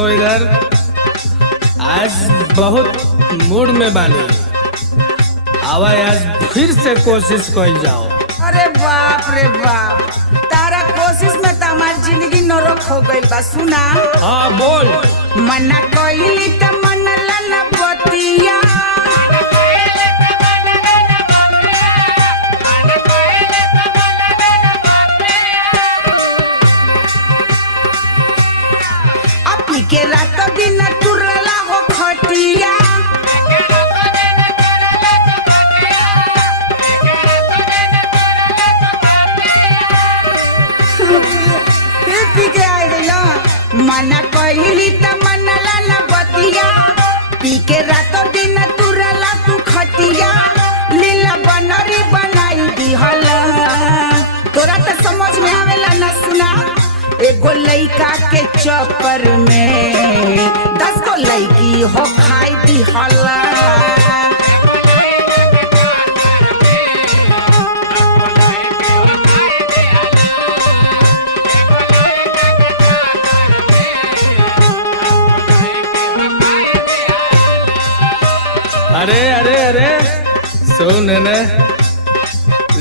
देखो इधर, आज बहुत मूड में बानी। आवा आज फिर से कोशिश कइल जाओ। अरे बाप रे बाप, तारा कोशिश में तो हमारी जिंदगी नरक हो गई बा। सुना, हाँ बोल। मना कइली त मनला न बतिया, अपनी के रात दिन तुरला हो खटिया। फिर पी के आ गइला, मना कइली त मनला न बतिया, पी के रात दिन तुरला तू खटिया। लीला बनरी बनाई दिहल, तोरा तो समझ में आवेला न। सुना, एगो लइका के चक्कर में 10 गो लइकी हो खाई दिहल। अरे अरे अरे सुन ने,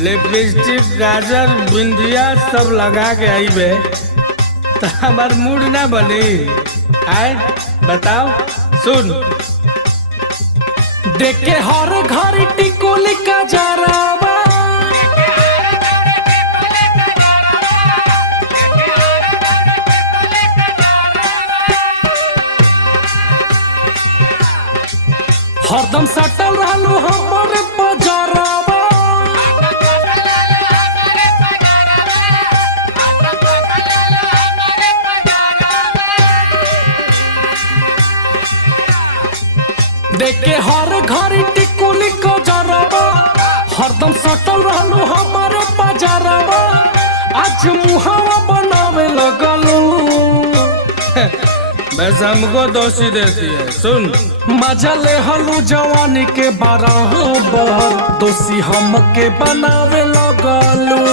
लिपस्टिक गाजर बिंदिया सब लगा के आई बे, तो हमार मूड ना बनी। आए बताओ, सुन। देखे हर घर टिकोली का जरावा, हरदम सटल रहलू हमारे पजरावा। देखे हर घर टिकुली को जरावा, हरदम सटल रहलू हमारे पजरावा। आज मुहावा बनावे लगलू, बस हमको दोषी देती है। सुन, मजा ले हलू जवानी के बराबर, दोषी हमके बनावे लगलू।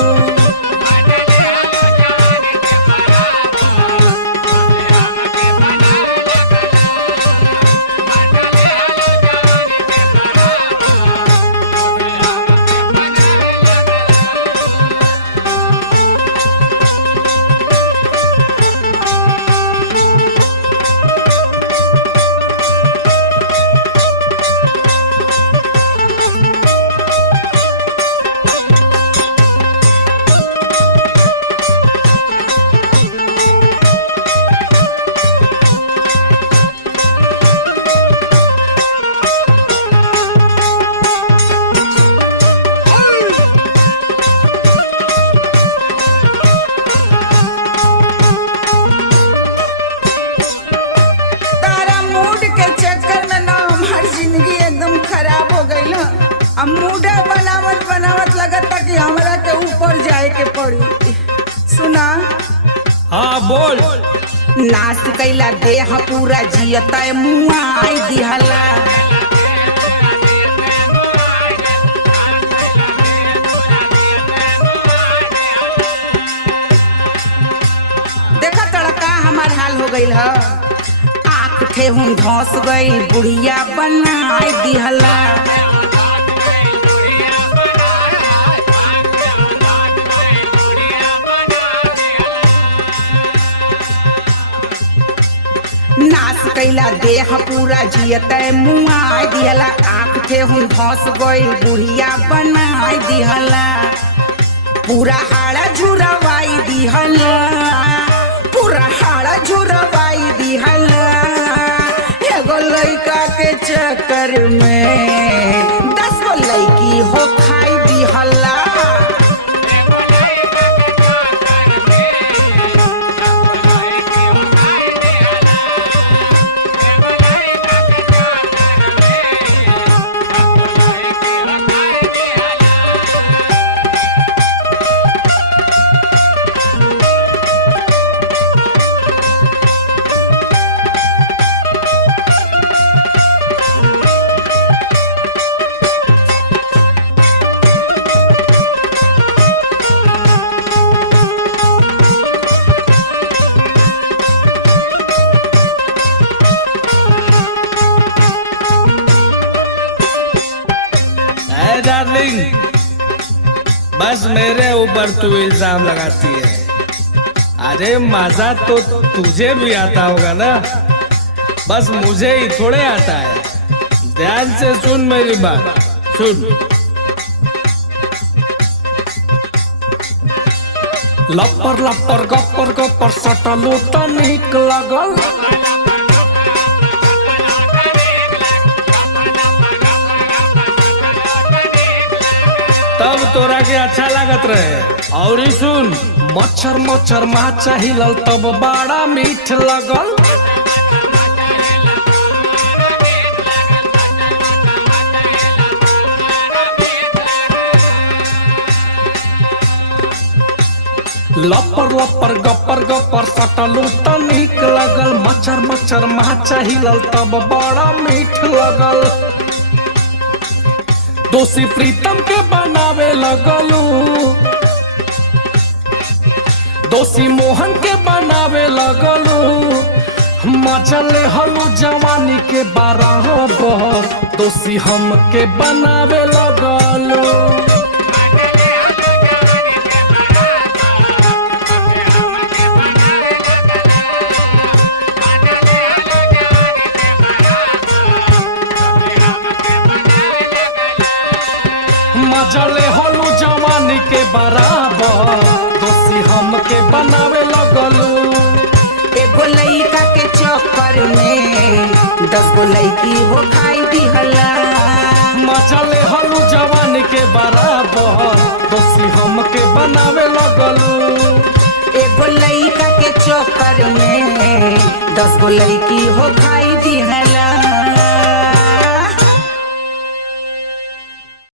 अब मूड बनावत बनावत लगता कि हमरा के ऊपर जाए के पड़ी। सुना, हाँ बोल। नाश कैला देह पूरा जियता मुआ आई दिहला। देखा तड़का हमार हाल हो गई है, आँख थे हूँ धस गई, बुढ़िया बनाई दिहला। नाश कैला देह पूरा जियते मुआ दिहला, आँख थे हूँ धस गई, बुढ़िया बनाई दिहला। पूरा हाड़ा झुरवाई दिहला, पूरा हाड़ा झुरवाई दिहला। एगो लइका के चक्कर में 10 गो लइकी हो खाई दिहला। डार्लिंग, बस मेरे ऊपर तू इल्जाम लगाती है। अरे मजा तो तुझे भी आता होगा ना, बस मुझे ही थोड़े आता है। ध्यान से सुन मेरी बात, सुन। लपर लपर गपर गपर सटलू त नीक लगल। तब तोरा के अच्छा लागत रहे। और ही सुन, मच्छर मच्छर माचा हिलल तब बड़ा मीठ लगल। लपर लपर गपर गपर सटलू त नीक लगल। मच्छर मच्छर माचा हिलल तब बड़ा मीठ लगल। दोषी प्रीतम के बनावे लगलू, दोषी मोहन के बनावे लगलू। मजा ले हलू जवानी के बराबर, दोषी हम के बनावे लगलू। मजले हलू जवानी के बराबर, दोषी हम के बनावे लगलू। एगो लइका के चक्कर में 10 गो लइकी हो खाई दिहला। मजले हलू जवानी के बराबर, दोषी हम के बनावे लगलू। एगो लइका के चक्कर में 10 गो लइकी हो खाई दिहला।